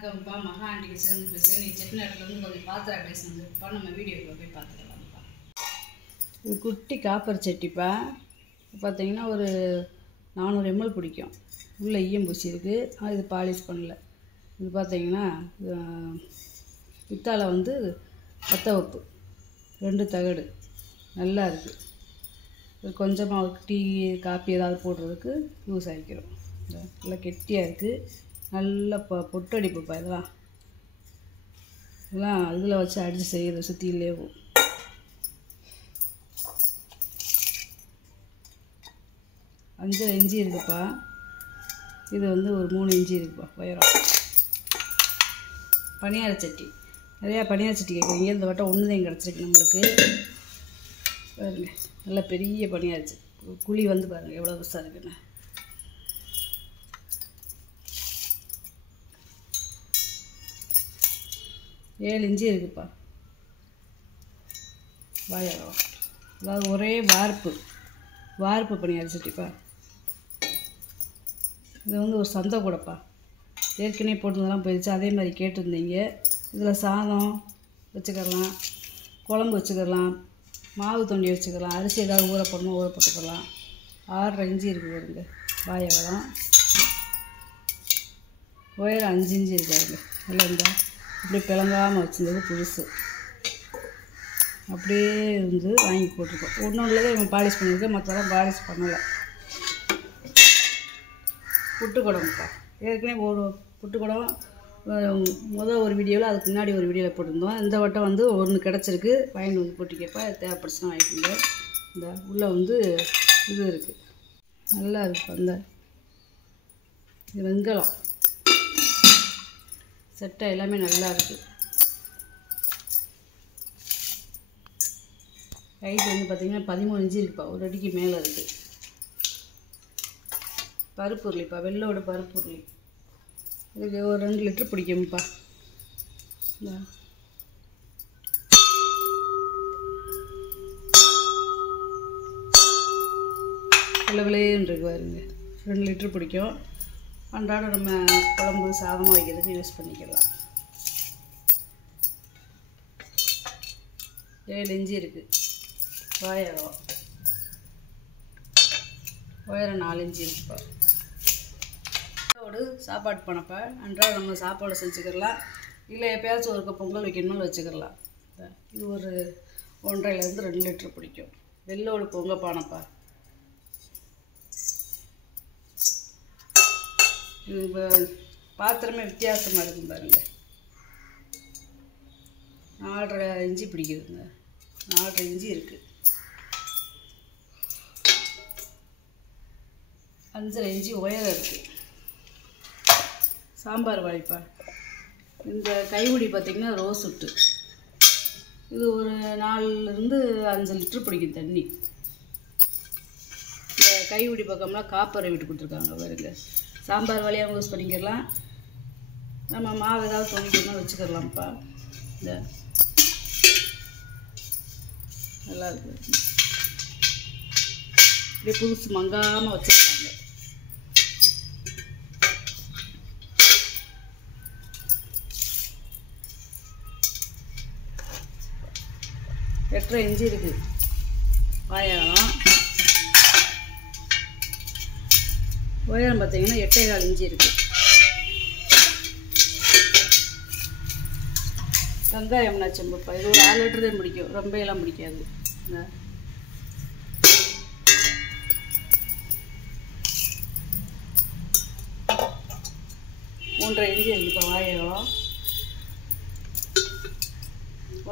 வணக்கம்ப்பா, மகா ஆண்டி கிச்சன்லேருந்து பேசுகிறேன். நீ செட்டிநாட்டிலேருந்து கொஞ்சம் பாத்திரம் பேசுனதுப்பா. நம்ம வீடியோக்குள்ள போய் பார்த்துக்கலாம்ப்பா. இது குட்டி காப்பர் சட்டிப்பா. பார்த்தீங்கன்னா ஒரு 400 ml பிடிக்கும். உள்ளே ஈயம் பூசி இருக்குது. இது பாலிஷ் பண்ணல. இது பார்த்தீங்கன்னா பித்தால வந்து வத்த உப்பு 2 தகடு நல்லா இருக்குது. இது கொஞ்சமாக டீ காப்பி ஏதாவது போடுறதுக்கு யூஸ் ஆகிக்கிறோம். நல்லா கெட்டியாக இருக்குது. நல்ல பொட்டடிப்புப்பா. இதெல்லாம் இதில் வச்சு அடித்து செய்கிறது சுற்றிலேயும். அஞ்சு இஞ்சி இருக்குப்பா. இது வந்து ஒரு 3 இஞ்சி இருக்குப்பா உயரம். பனியார சட்டி நிறையா பனியார சட்டி கேட்குறீங்க. இந்த வட்டம் ஒன்று தான் கிடச்சிருக்கு நம்மளுக்கு. பாருங்க, நல்ல பெரிய பனியார சட்டி. குழி வந்து பாருங்கள் எவ்வளோ பெருசாக இருக்குன்னு. ஏழு இஞ்சி இருக்குப்பா வாயம். அதாவது ஒரே வார்ப்பு பனியார சட்டிப்பா. இது வந்து ஒரு சந்தை கூடப்பா. ஏற்கனவே போட்டுருந்தெல்லாம் போயிடுச்சு. அதே மாதிரி கேட்டிருந்தீங்க. இதில் சாதம் வச்சுக்கலாம், குழம்பு வச்சுக்கலாம், மாவு தொண்டி வச்சுக்கலாம், அரிசி ஏதாவது ஊற போடணும் ஊற போட்டுக்கலாம். 6.5 இஞ்சி இருக்குது பாருங்க வாயம். உயரம் 5 இஞ்சி இருக்காருங்க. நல்லா இருந்தால் அப்படியே பிளங்காமல் வச்சுருந்தது புதுசு. அப்படியே இருந்து வாங்கி போட்டிருக்கோம். ஒன்றும் இவன் பாலிஷ் பண்ணியிருக்கேன், மற்றெல்லாம் பாலிஷ் பண்ணலை. புட்டு குடம்புப்பா. ஏற்கனவே ஒரு புட்டு குடம் ஒரு வீடியோவில், அதுக்கு முன்னாடி ஒரு வீடியோவில் போட்டிருந்தோம். இந்த வட்டம் வந்து ஒன்று கிடச்சிருக்கு. வாங்கிட்டு வந்து போட்டிருக்கப்பா. தேவைப்படுச்சுன்னா வாங்கிக்கோங்க. இந்த உள்ளே வந்து இது இருக்குது, நல்லா இருக்குது. அந்த வெங்கலம் செட்டை எல்லாமே நல்லா இருக்குது. ஹைட் வந்து பார்த்திங்கன்னா 13 இஞ்சி இருக்குப்பா. ஒரு அடிக்கு மேலே இருக்குது. பருப்பு உருளிப்பா, வெள்ளோட பருப்பு உருளி. இதுக்கு ஒரு 2 லிட்டர் பிடிக்கும்ப்பா. விளைன்னு இருக்கு பாருங்க. 2 லிட்டர் பிடிக்கும். அன்றாட நம்ம குழம்பு சாதமாக வைக்கிறதுக்கு யூஸ் பண்ணிக்கலாம். 7 இஞ்சி இருக்குது வாயம். உயரம் 4 இஞ்சி இருக்குப்பா. சாப்பாடு பண்ணப்போ அன்றாட நம்ம சாப்பாடு செஞ்சுக்கலாம். இல்லை எப்போயாச்சும் ஒரு பொங்கல் வைக்கணும்னு வச்சுக்கலாம். இது ஒரு 1.5லேருந்து 2 லிட்டர் பிடிக்கும். வெள்ளோடு பொங்கல் பானைப்பா. இது பாத்திரமே வித்தியாசமாக இருக்கும் பாருங்கள். 4.5 இஞ்சி பிடிக்குதுங்க. 4.5 இஞ்சி இருக்குது. 5.5 இஞ்சி உயரம் இருக்குது. சாம்பார் வாய்ப்பா. இந்த கைவுடி பார்த்திங்கன்னா ரோஸ் விட்டு. இது ஒரு 4லேருந்து 5 லிட்டர் பிடிக்கும் தண்ணி. இந்த கைவுடி பக்கம்லாம் காப்பரை விட்டு கொடுத்துருக்காங்க பாருங்க. சாம்பார் வழியாக யூஸ் பண்ணிக்கலாம். நம்ம மாவு ஏதாவது துணிக்கணும் வச்சுக்கலாம்ப்பா. இந்த நல்லா இருக்குது. இப்படியே புதுசு மங்காமல் வச்சுருக்காங்க. எட்டரை இஞ்சி இருக்குது வாயம். உயரம் பார்த்தீங்கன்னா 8.25 இஞ்சி இருக்குது. வெங்காயம் நச்சம்பப்பா. இது ஒரு 6 லிட்டர் தான் பிடிக்கும். ரொம்ப எல்லாம் பிடிக்காது. 3.5 இஞ்சி இருக்குப்பா வாயம்.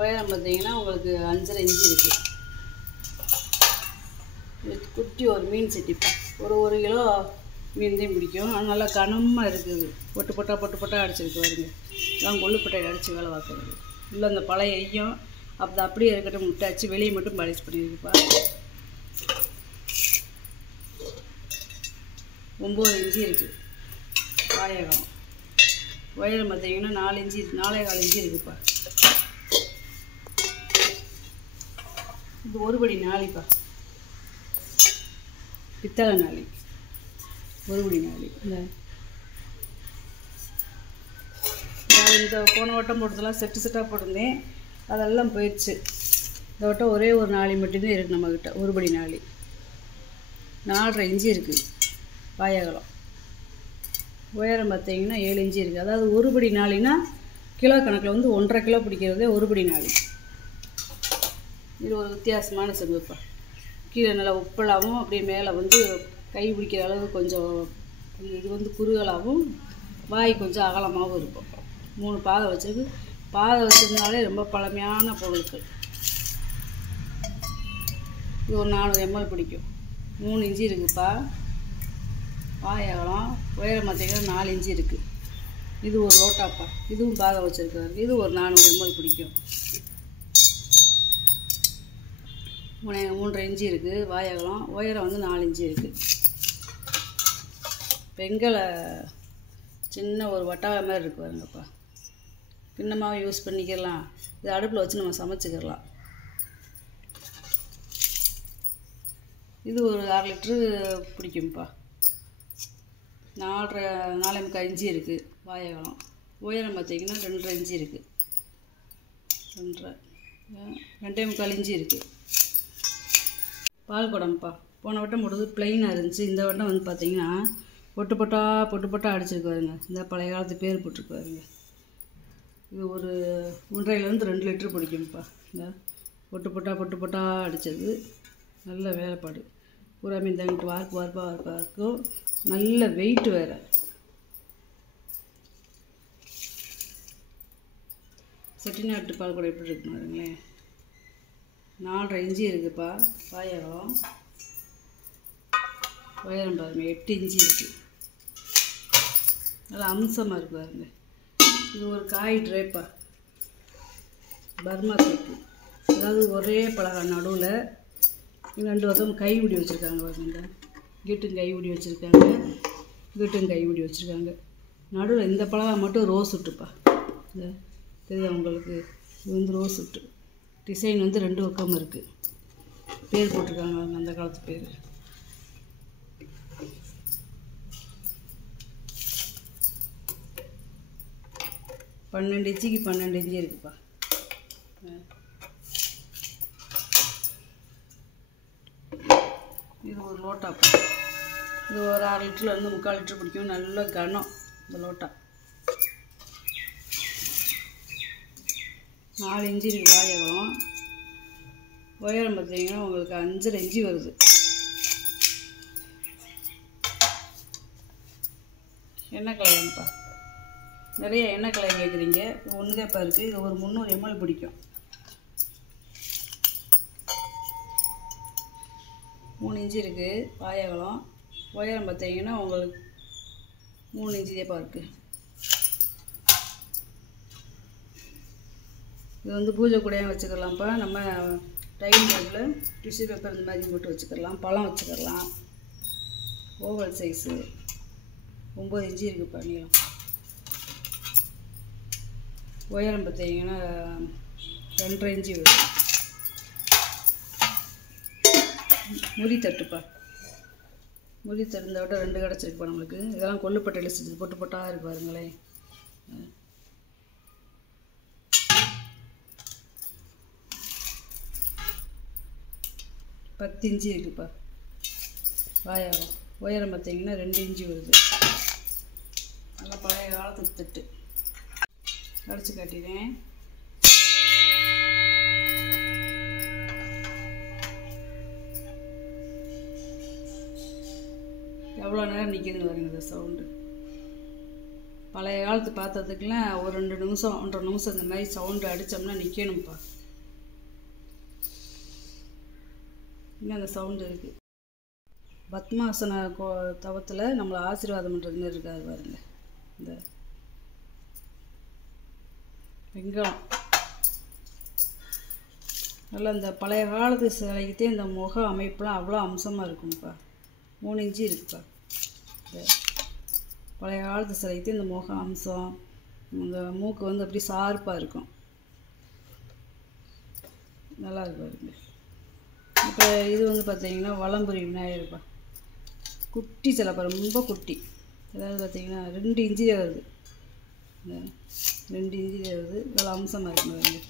உயரம் பார்த்தீங்கன்னா உங்களுக்கு 5.5 இஞ்சி இருக்குது. குட்டி ஒரு மீன் சட்டிப்பா. ஒரு கிலோ மீன் தான் பிடிக்கும். ஆனால் நல்லா கனமாக இருக்குது. பொட்டு பொட்டாக அடிச்சிருக்கு பாருங்க. இதெல்லாம் கொள்ளுப்பட்டையை அடித்து வேலை பார்க்குறது. இல்லை அந்த பழைய ஐயம் அப்போ அப்படியே இருக்கட்டும் விட்டாச்சு. வெளியே மட்டும் பாலிஷ் பண்ணியிருக்குப்பா. 9 இஞ்சி இருக்குது வாயம். உயரம் பார்த்தீங்கன்னா 4 இஞ்சி 4.25 இஞ்சி இருக்குப்பா. இது ஒரு படி நாளிப்பா. பித்தளை நாளி, ஒரு படி நாளி. இந்த இந்த போன வட்டம் போட்டதெல்லாம் செட்டாக போட்டிருந்தேன், அதெல்லாம் போயிடுச்சு. இந்த வட்டம் ஒரே ஒரு நாளி மட்டும்தான் இருக்குது நம்மக்கிட்ட, ஒருபடி நாளி. 4.5 இன்ச்சு இருக்குது வாயகலம். உயரம் பார்த்தீங்கன்னா 7 இன்ச்சு இருக்குது. அதாவது ஒருபடி நாளினா கிலோ கணக்கில் வந்து 1.5 கிலோ பிடிக்கிறதே ஒருபடி நாளி. இது ஒரு வித்தியாசமான செம்புப்பா. கீழே நல்லா உப்பலாகவும் அப்படியே மேலே வந்து கை பிடிக்கிற அளவு கொஞ்சம் இது வந்து குறுகலாகவும் வாய் கொஞ்சம் அகலமாகவும் இருக்கும். 3 பாதை வச்சிருக்கு. பாதை வச்சதுனாலே ரொம்ப பழமையான பொருட்கள். இது ஒரு 400 ml பிடிக்கும். 3 இன்ச்சு இருக்குதுப்பா வாய் அகலம். உயரம் பார்த்தீங்கன்னா 4 இன்ச்சு இருக்குது. இது ஒரு லோட்டாப்பா, இதுவும் பாதை வச்சுருக்காரு. இது ஒரு 400 ml பிடிக்கும். 3.5 இன்ச்சு இருக்குது வாய் அகலம். உயரம் வந்து 4 இன்ச்சு இருக்குது. வெங்கல சின்ன ஒரு வட்டாக மாதிரி இருக்கு பாருங்கப்பா. கிண்ணமாக யூஸ் பண்ணிக்கலாம். இது அடுப்பில் வச்சு நம்ம சமைச்சிக்கலாம். இது ஒரு 1/2 லிட்ரு பிடிக்கும்ப்பா. 4.25 இன்ச்சு இருக்குது வாய் அகலம். உயரம் பார்த்திங்கன்னா 2.5 இன்ச்சு இருக்குது. 2.25 இன்ச்சு இருக்குது. பால் குடம்ப்பா. போன வட்டம் போட்டது ப்ளைனாக இருந்துச்சு. இந்த வட்டம் வந்து பார்த்திங்கன்னா பொட்டு பொட்டாக அடிச்சிருக்கு பாருங்க. இந்த பழைய காலத்து பேர் போட்டிருக்கு பாருங்க. இது ஒரு 1.5லேருந்து 2 லிட்ரு பிடிக்கும்ப்பா. இந்த பொட்டு பொட்டாக அடித்தது நல்ல வேலைப்பாடு. பூரா மீன் தங்கிட்டு வார்ப்பாக இருக்கும். நல்ல வெயிட் வேறு. செட்டிநாட்டு பால் கூட எப்படி இருக்குன்னு பாருங்களேன். 4.5 இன்ச்சு இருக்குதுப்பா வாய் அகலம். உயரம் பாருங்க 8 இன்ச்சு இருக்குது. நல்லா அம்சமாக இருக்குது பாருங்க. இது ஒரு காய் ட்ரேப்பா. பர்மா கேக்கு. அதாவது ஒரே பலகா நடுவில் 2 பக்கம் கைப்பிடி வச்சுருக்காங்க பாருங்க. கீட்டும் கைப்பிடி வச்சுருக்காங்க, கீட்டும் கைப்பிடி வச்சுருக்காங்க. நடுவில் இந்த பலகா மட்டும் ரோஸ் விட்டுப்பா. இந்த தெரியுதா உங்களுக்கு? இது வந்து ரோஸ் விட்டு டிசைன் வந்து 2 பக்கம் இருக்குது. பேர் போட்டிருக்காங்க அந்த காலத்து பேர். பன்னெண்டு இன்ச்சுக்கு 12 இன்ச்சு இருக்குப்பா. இது ஒரு லோட்டாப்பா. இது ஒரு 1/2 லிட்டர்லேருந்து 3/4 லிட்டர் பிடிக்கும். நல்ல கனம் இந்த லோட்டா. 4 இன்ச்சு இருக்குது வாய் அகலம். உயரம் பார்த்தீங்கன்னா உங்களுக்கு 5.5 இன்ச்சு வருது. எண்ணெய் கலவைப்பா. நிறைய எண்ணெய் கலவை கேட்குறீங்க. ஒன்றுதேப்பா இருக்குது. இது ஒரு 300 ml பிடிக்கும். 3 இன்ச்சு இருக்குது வாய் அகலம். உயரம் பார்த்தீங்கன்னா உங்களுக்கு 3 இன்ச்சு தேப்பா இருக்குது. இது வந்து பூஜை கூடையாக வச்சுக்கலாம்ப்பா. நம்ம டைனிங் டேபிளில் டிஷ்யூ பேப்பர் இந்த மாதிரி போட்டு வச்சுக்கலாம். பழம் வச்சுக்கலாம். ஓவல் சைஸு 9 இன்ச்சு இருக்குதுப்பா நீளம். உயரம் பார்த்தீங்கன்னா 2.5 இன்ச்சு வருது. முறி தட்டுப்பா. முறி தட்டு இந்த விட 2 கிடச்சிருக்குப்பா நம்மளுக்கு. இதெல்லாம் கொல்லுப்பட்டையில் செஞ்சது பொட்டு பொட்டாக இருக்கு பாருங்களேன். பத்து இன்ச்சு இருக்குப்பா வாய் அகலம். உயரம் பார்த்தீங்கன்னா 2 இன்ச்சு வருது. நல்லா பழைய காலத்துக்கு தட்டு. அடித்து காட்டிடுறேன். எவ்வளோ நேரம் நிற்கிதுன்னு வருங்க இந்த சவுண்டு. பழைய காலத்து பாத்திரத்துக்குலாம் ஒரு 2 நிமிஷம் 1.5 நிமிஷம் இந்த மாதிரி சவுண்டு அடித்தோம்னா நிற்கணும்ப்பா. இன்னும் அந்த சவுண்டு இருக்குது. பத்மாசன தவத்தில் நம்மளை ஆசீர்வாதம் பண்ணுறது மாதிரி இருக்காது பாருங்க. இந்த வெங்காயம் நல்லா இந்த பழைய காலத்து சிலைக்கிட்டே இந்த முக அமைப்புலாம் அவ்வளோ அம்சமாக இருக்கும்ப்பா. 3 இன்ச்சு இருக்குப்பா. இந்த பழைய காலத்து சிலைக்கிட்டே இந்த முக அம்சம், இந்த மூக்கு வந்து அப்படி ஷார்ப்பாக இருக்கும். நல்லா இருக்கு பாருங்க. இப்போ இது வந்து பார்த்தீங்கன்னா வலம்புரி விநாயகர்ப்பா. குட்டி சிலைப்பா, ரொம்ப குட்டி. அதாவது பார்த்தீங்கன்னா 2 இன்ச்சு வருது. இந்த 2 இன்ச்சு வருது. இவ்வளோ அம்சமாக இருக்கணும்.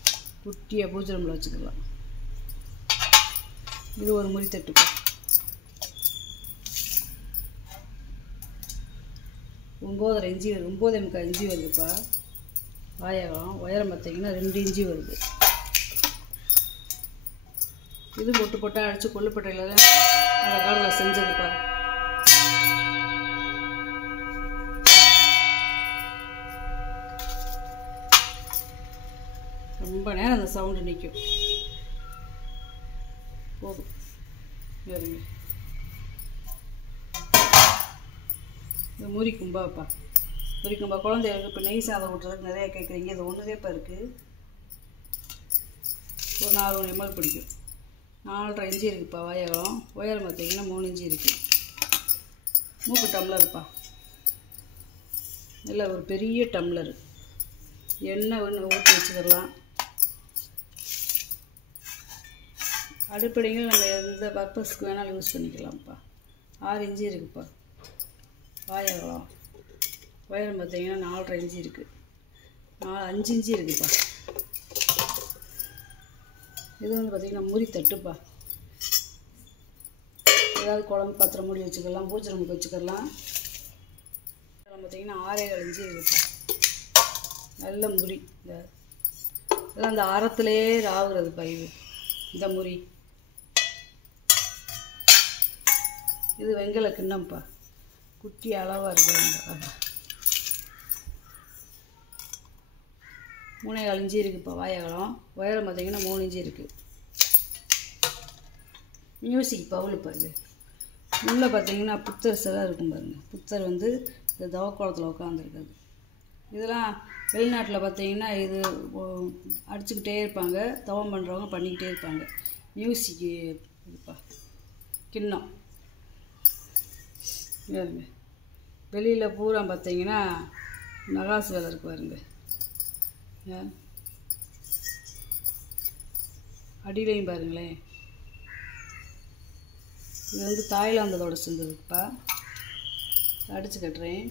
குட்டியாக பூஜை ரூமில் வச்சுக்கலாம். இது ஒரு முறி தட்டுப்பா. 9.5 இன்ச்சு வருது. 9.25 இன்ச்சு வருதுப்பா. வாயகம் உயரம் பார்த்தீங்கன்னா 2 இன்ச்சு வருது. இது பொட்டு பொட்டாக அடித்து கொல்லுப்பட்டையில் அந்த காலத்தில் செஞ்சதுப்பா. ரொம்ப நேரம் அந்த சவுண்டு நிற்கும். போதும் சரிங்க. இந்த முறி கும்பாப்பா. முறி கும்பா குழந்தைகளுக்கு இப்போ நெய் சாதம் விட்டுறதுக்கு நிறையா கேட்குறீங்க. இது ஒன்றுதேப்பா இருக்குது. ஒரு 4 ml பிடிக்கும். 4.5 இன்ச்சு இருக்குப்பா. வாயகம் உயரம் பார்த்தீங்கன்னா 3 இன்ச்சு இருக்குது. மூக்கு டம்ளருப்பா. இல்லை ஒரு பெரிய டம்ளரு. எண்ணெய் ஒன்று ஊற்றி வச்சுக்கலாம். அடிப்படையில் நம்ம எந்த பர்பஸ்க்கு வேணாலும் யூஸ் பண்ணிக்கலாம்ப்பா. 6 இன்ச்சு இருக்குப்பா. வாயகம் உயரம் பார்த்தீங்கன்னா 4.5 இன்ச்சு இருக்குது. 5 இன்ச்சு இருக்குப்பா. இது வந்து பார்த்திங்கன்னா முறி தட்டுப்பா. ஏதாவது குழம்பு பாத்திரம் மூடி வச்சுக்கலாம். பூஜை ரூமுக்கு வச்சுக்கலாம். பார்த்திங்கன்னா 6.25 இன்ச்சு இருக்குப்பா. நல்ல முறி. இதெல்லாம் அந்த அறத்துலேயே ராவுறதுப்பா. இந்த முறி. இது வெங்கல கிண்ணம்ப்பா. குட்டி அளவாக இருக்குது. 3.25 இன்ச்சு இருக்குப்பா. வாயகம் உயரம் பார்த்தீங்கன்னா 3 இன்ச்சு இருக்குது. மியூசிக் பவுலுப்பா. இது உள்ளே பார்த்தீங்கன்னா புத்தர் சிலை இருக்கும் பாருங்கள். புத்தர் வந்து இந்த தவக்கோலத்தில் உட்காந்துருக்காது. இதெல்லாம் வெளிநாட்டில் பார்த்தீங்கன்னா இது அடிச்சுக்கிட்டே இருப்பாங்க. தவம் பண்ணுறவங்க பண்ணிக்கிட்டே இருப்பாங்க. மியூசிக்கு இதுப்பா. கிண்ணம் பாருங்க. வெளியில் பூரா பார்த்தீங்கன்னா நகாசு வேலை இருக்கு பாருங்க. அடியிலையும் பாருங்களேன். இது வந்து தாய்லாந்தோட சேர்ந்ததுப்பா. அடித்து கட்டுறேன்.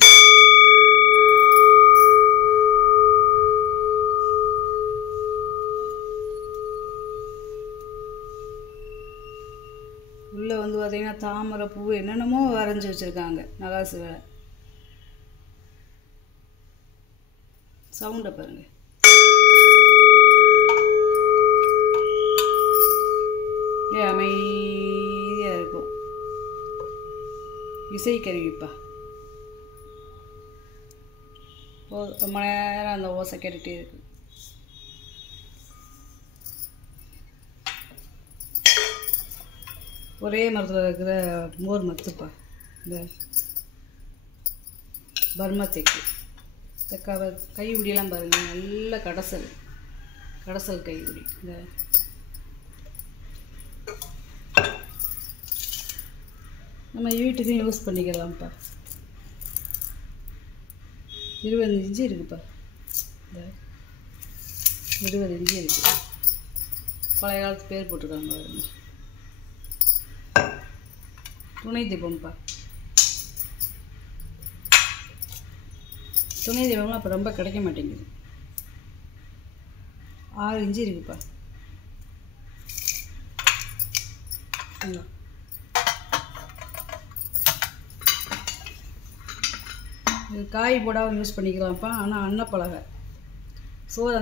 உள்ளே வந்து பார்த்திங்கன்னா தாமரை பூ என்னென்னமோ வரைஞ்சி வச்சுருக்காங்க. நகாசு வேலை. சவுண்டை பாருங்கள். அமைதியாக இருக்கும். இசைக்கருவிப்பா. ரொம்ப நேரம் அந்த ஓசை கேட்டுகிட்டே இருக்கு. ஒரே மரத்தில் இருக்கிற மோர் மத்துப்பா. இந்த பர்மா தேக்கு. இந்த கைப்பிடியெல்லாம் பாருங்கள். நல்ல கடைசல் கைப்பிடி. இந்த நம்ம வீட்டுக்கும் யூஸ் பண்ணிக்கலாம்ப்பா. 20 இன்ச்சு இருக்குப்பா. இந்த 20 இன்ச்சு இருக்குது. பழைய காலத்து பேர் போட்டிருக்காங்க பாருங்க. துணை தீபம்ப்பா. துணை தீபம்லாம் இப்போ ரொம்ப கிடைக்க மாட்டேங்குது. 6 இன்ச்சு இருக்குப்பா. இது காய் போடாமல் யூஸ் பண்ணிக்கலாம்ப்பா. ஆனால் அன்னப்பலகை சோறு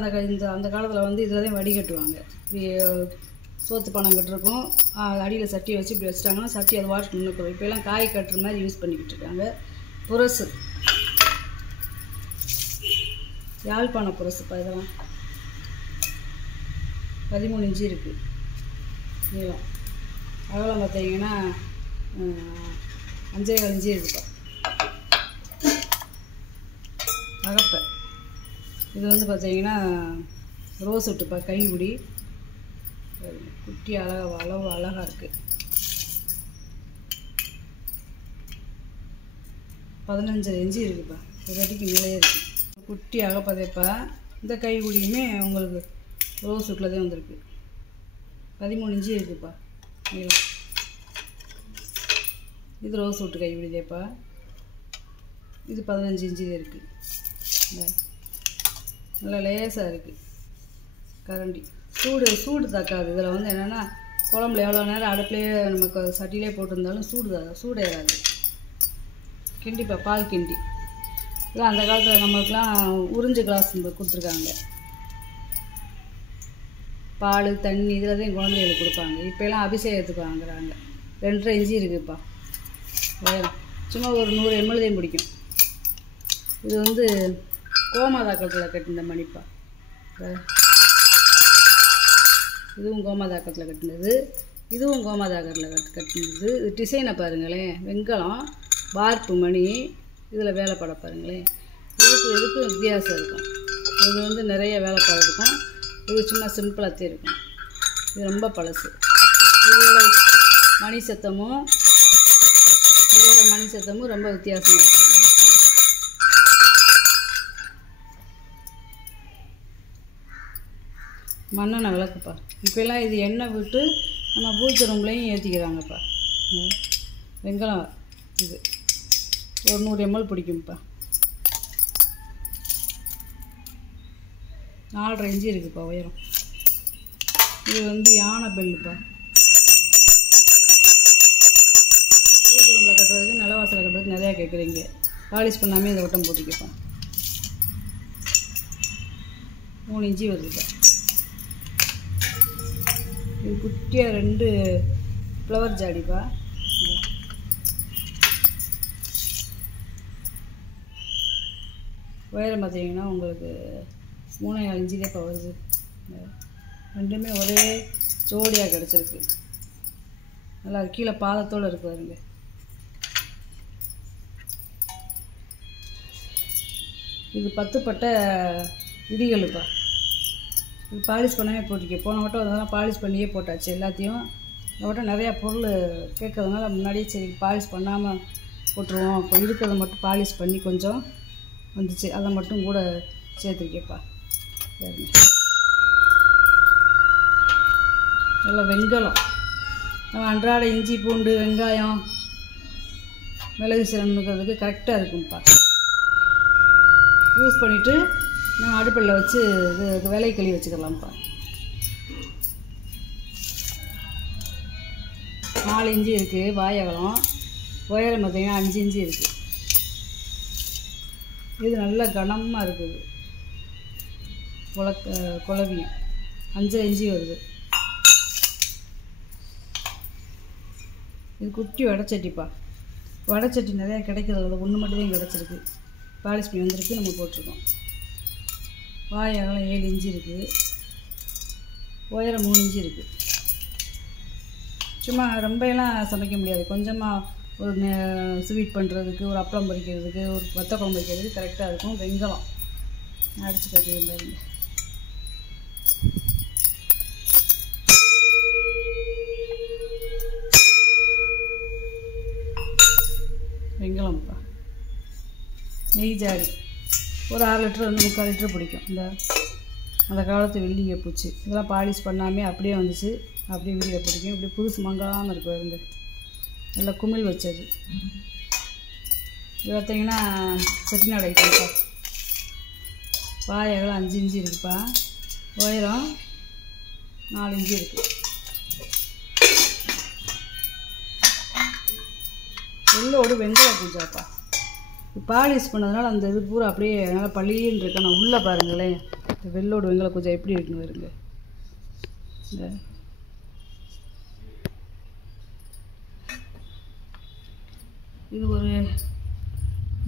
அந்த காலத்தில் வந்து இதில் தான் வடிகட்டுவாங்க. சோத்து பணம் கட்டுருக்கும். அடியில் சட்டியை வச்சு இப்படி வச்சுட்டாங்கன்னா சட்டி அதை வாஷ் பண்ணிக்கிறோம். இப்போ எல்லாம் காய் கட்டுற மாதிரி யூஸ் பண்ணிக்கிட்டு இருக்காங்க. புரசு யாழ்ப்பாண புரசுப்பா. இதெல்லாம் 13 இன்ச்சு இருக்குது. நீளம் அகலம் பார்த்தீங்கன்னா 5.25 இன்ச்சு இருக்குப்பா. அகப்பை இது வந்து பார்த்தீங்கன்னா ரோஸ் விட்டுப்பா. கைப்பிடி குட்டி அளவு அழகாக இருக்குது. 15.5 இன்ச்சு இருக்குப்பா. ஒரு அடிக்கு மேலே இருக்குது. குட்டி அகப்பதைப்பா. இந்த கைப்பிடியுமே உங்களுக்கு ரோஸ் விட்டில் தான் வந்திருக்கு. 13 இன்ச்சு இருக்குப்பா நீளம். இது ரோஸ் விட்டு கைப்பிடிதேப்பா. இது 15 இன்ச்சு இருக்குது. நல்லா லேசாக இருக்குது கரண்டி. சூடு தாக்காது. இதில் வந்து என்னென்னா குழம்புல எவ்வளோ நேரம் அடுப்புலேயே நமக்கு சட்டிலே போட்டிருந்தாலும் சூடு ஏறாது. கிண்டிப்பா பால் கிண்டி இல்லை அந்த காலத்தில் நம்மளுக்கெலாம் உறிஞ்சு கிளாஸ் கொடுத்துருக்காங்க. பால் தண்ணி இதில் தான் குழந்தைகளுக்கு கொடுப்பாங்க. இப்போலாம் அபிஷேகத்துக்கு வாங்குறாங்க. 2.5 இன்ச்சு இருக்குதுப்பா. சும்மா ஒரு 100 ml தான் பிடிக்கும். இது வந்து கோமாதாக்கத்தில் கட்டின மணிப்பா. இதுவும் கோமாதாக்கத்தில் கட்டினது, இதுவும் கோமாதாக்கத்தில் கட்டினது. இது டிசைனை பாருங்களேன். வெண்கலம் வார்ப்பு மணி இதில் வேலைப்பட பாருங்களேன். இதுக்கும் வித்தியாசம் இருக்கும். இது வந்து நிறைய வேலைப்பாடு இருக்கும். இது சும்மா சிம்பிளாகத்தே இருக்கும். இது ரொம்ப பழசு. இதோட மணி சத்தமும் ரொம்ப வித்தியாசமாக இருக்கும். மண்ணெண்ணெய் விளக்குப்பா. இப்போல்லாம் இது எண்ணெய் விட்டு நம்ம பூஜை ரூம்லேயும் ஏற்றிக்கிறாங்கப்பா. வெங்காயம் இது ஒரு 100 ml பிடிக்கும்ப்பா. 4.5 இன்ச்சு இருக்குதுப்பா உயரம். இது வந்து யானை பெல்லுப்பா. பூஜை ரூமில் கட்டுறதுக்கு நிலவாசலை கட்டுறதுக்கு நிறையா கேட்குறீங்க. பாலிஷ் பண்ணாமல் இந்த வட்டம் போட்டுக்கப்பா. 3 இன்ச்சு வருதுப்பா. இது குட்டியாக 2 ஃப்ளவர் ஜாடிப்பா. உயரம் பார்த்தீங்கன்னா உங்களுக்கு 3.4 இன்ச்சுதே இப்போ வருது. ரெண்டுமே ஒரே ஜோடியாக கிடச்சிருக்கு. நல்லா கீழே பாதத்தோடு இருக்கு பாருங்க. இது 10 பட்டை இடிகளுப்பா. இது பாலிஷ் பண்ணவே போட்டிருக்கேன். போன வட்டம் அதெல்லாம் பாலிஷ் பண்ணியே போட்டாச்சு எல்லாத்தையும். இந்த வட்டம் நிறையா பொருள் கேட்கறதுனால முன்னாடியே சரி பாலிஷ் பண்ணாமல் போட்டுருவோம். இப்போ இருக்கிறத மட்டும் பாலிஷ் பண்ணி கொஞ்சம் வந்துச்சு, அதை மட்டும் கூட சேர்த்துருக்கேப்பா. சரி, நல்லா வெண்கலம் நம்ம அன்றாட இஞ்சி பூண்டு வெங்காயம் மிளகு சீரகம்னுக்கிறதுக்கு கரெக்டாக இருக்கும்ப்பா. யூஸ் பண்ணிவிட்டு நம்ம அடுப்பில் வச்சு இது விலை கழுவி வச்சுக்கலாம்ப்பா. 4 இன்ச்சு இருக்குது வாயகலம். உயரம் பார்த்தீங்கன்னா 5 இன்ச்சு இருக்குது. இது நல்ல கனமாக இருக்குது. குழவியும் 5.5 இன்ச்சு வருது. இது குட்டி வடைச்சட்டிப்பா. வடைச்சட்டி நிறையா கிடைக்கிறது, ஒன்று மட்டும்தான் கிடச்சிருக்கு. பாலிஷ் பண்ணி வந்திருக்கு, நம்ம போட்டிருக்கோம். வாய் அகலம் 7 இன்ச்சு இருக்குது. உயரம் 3 இன்ச்சு இருக்குது. சும்மா ரொம்பலாம் சமைக்க முடியாது. கொஞ்சமாக ஒரு ஸ்வீட் பண்ணுறதுக்கு, ஒரு அப்பளம் பொரிக்கிறதுக்கு, ஒரு வத்த குழம்பு வைக்கிறதுக்கு கரெக்டாக இருக்கும். வெங்காயம் அடித்து கட்டியிருந்தாருங்க. வெங்காயம்ப்பா. நெய் ஜாடி ஒரு 1/2 லிட்டர் வந்து 3/4 லிட்டர் பிடிக்கும். அந்த காலத்து வெள்ளிங்க பூச்சி இதெல்லாம் பாலிஷ் பண்ணாமல் அப்படியே வந்துச்சு. அப்படியே வீடியோ பிடிக்கும். இப்படி புதுசு மங்காமல் இருக்கும். இருந்து நல்லா குமிழ் வச்சது. இது பார்த்தீங்கன்னா செட்டிநாடு ஐட்டம்ப்பா. வாய் அகலம் 5 இன்ச்சு இருக்குப்பா. உயரம் 4 இன்ச்சு இருக்குது. வெள்ளோடு வெங்காய பூஜாப்பா. பாலிஷ் பண்ணதுனால அந்த இது பூரா அப்படியே நல்லா பள்ளின்னு இருக்கு. நான் உள்ளே பாருங்களேன், இந்த வெள்ளோடு வெங்காய பூஜா எப்படி இருக்குன்னு வருங்க. இந்த இது ஒரு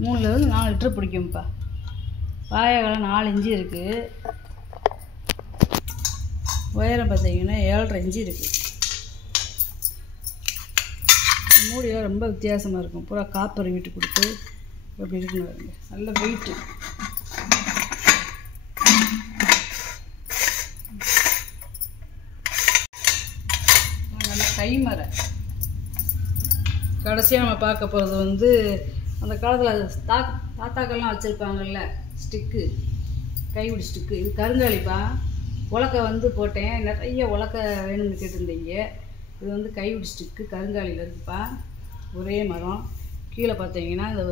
3 4 லிட்டர் பிடிக்கும்ப்பா. வாயகலம் 4 இன்ச்சு இருக்குது. உயரம் பார்த்தீங்கன்னா 7.5 இன்ச்சு இருக்குது. மூடியெல்லாம் ரொம்ப வித்தியாசமாக இருக்கும். பூரா காப்பர் வீட்டு கொடுத்து எப்படி இருக்குன்னு வருங்க. நல்ல வெயிட்டு. நல்லா கைமரை. கடைசியாக நம்ம பார்க்க போகிறது வந்து அந்த காலத்தில் தாத்தாக்கள்லாம் வச்சுருப்பாங்கல்ல ஸ்டிக்கு, கைவிடி ஸ்டிக்கு. இது கருங்காலிப்பா. உலக்கை வந்து போட்டேன். நிறைய உலக்கை வேணும்னு கேட்டிருந்தீங்க. இது வந்து கைவிடி ஸ்டிக்கு கருங்காலியில் இருக்குப்பா. ஒரே மரம். கீழே பார்த்தீங்கன்னா இந்த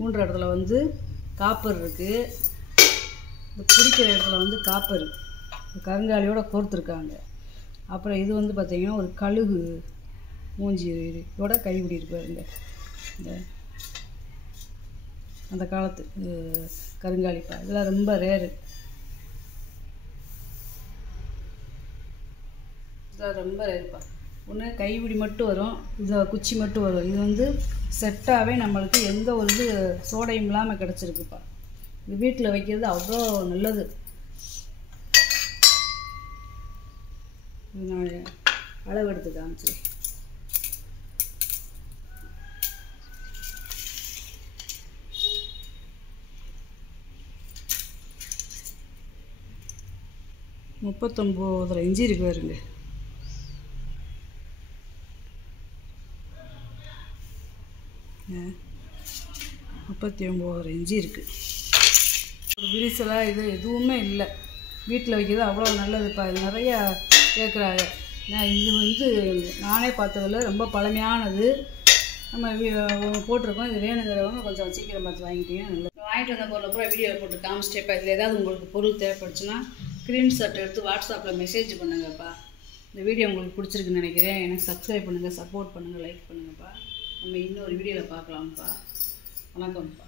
ஊன்ற இடத்துல வந்து காப்பர் இருக்குது. பிடிக்கிற இடத்துல வந்து காப்பர் கருங்காலியோட கோர்த்துருக்காங்க. அப்புறம் இது வந்து பார்த்திங்கன்னா ஒரு கழுகு மூஞ்சியோட கைப்பிடி இருப்பாருங்க. இந்த அந்த காலத்து கருங்காலிப்பா இதெல்லாம் ரொம்ப ரேரு. இதெல்லாம் ரொம்ப ரேருப்பா. ஒன்று கைப்பிடி மட்டும் வரும், இது குச்சி மட்டும் வரும். இது வந்து செட்டாகவே நம்மளுக்கு எந்த ஒரு இது சோடையும் இல்லாமல் கிடச்சிருக்குப்பா. இது வீட்டில் வைக்கிறது அவ்வளோ நல்லது. இது நான் அளவு எடுத்து காமிச்சு முப்பத்தொம்போதரை இன்ச்சு இருக்கு பாருங்க. முப்பத்தி 9 இன்ச்சு இருக்குது. விரிசலாக இது எதுவுமே இல்லை. வீட்டில் வைக்கிறது அவ்வளோ நல்லதுப்பா. இது நிறையா கேட்குறாங்க. இது வந்து நானே பார்த்ததில்ல, ரொம்ப பழமையானது. நம்ம போட்டிருக்கோம். இது வேணுங்கிறவங்க கொஞ்சம் சீக்கிரம் பார்த்து வாங்கிட்டீங்கன்னா நல்லது. வாங்கிட்டு வந்த பொருளை பூரா வீடியோ போட்டு காமிச்சிட்டேப்பா. இதில் ஏதாவது உங்களுக்கு பொருள் தேவைப்படுச்சுன்னா ஸ்க்ரீன்ஷாட் எடுத்து வாட்ஸ்அப்பில் மெசேஜ் பண்ணுங்கப்பா. இந்த வீடியோ உங்களுக்கு பிடிச்சிருக்குன்னு நினைக்கிறேன். எனக்கு சப்ஸ்கிரைப் பண்ணுங்கள், சப்போர்ட் பண்ணுங்கள், லைக் பண்ணுங்கப்பா. நம்ம இன்னொரு வீடியோவில் பார்க்கலாம்ப்பா. வணக்கம்ப்பா.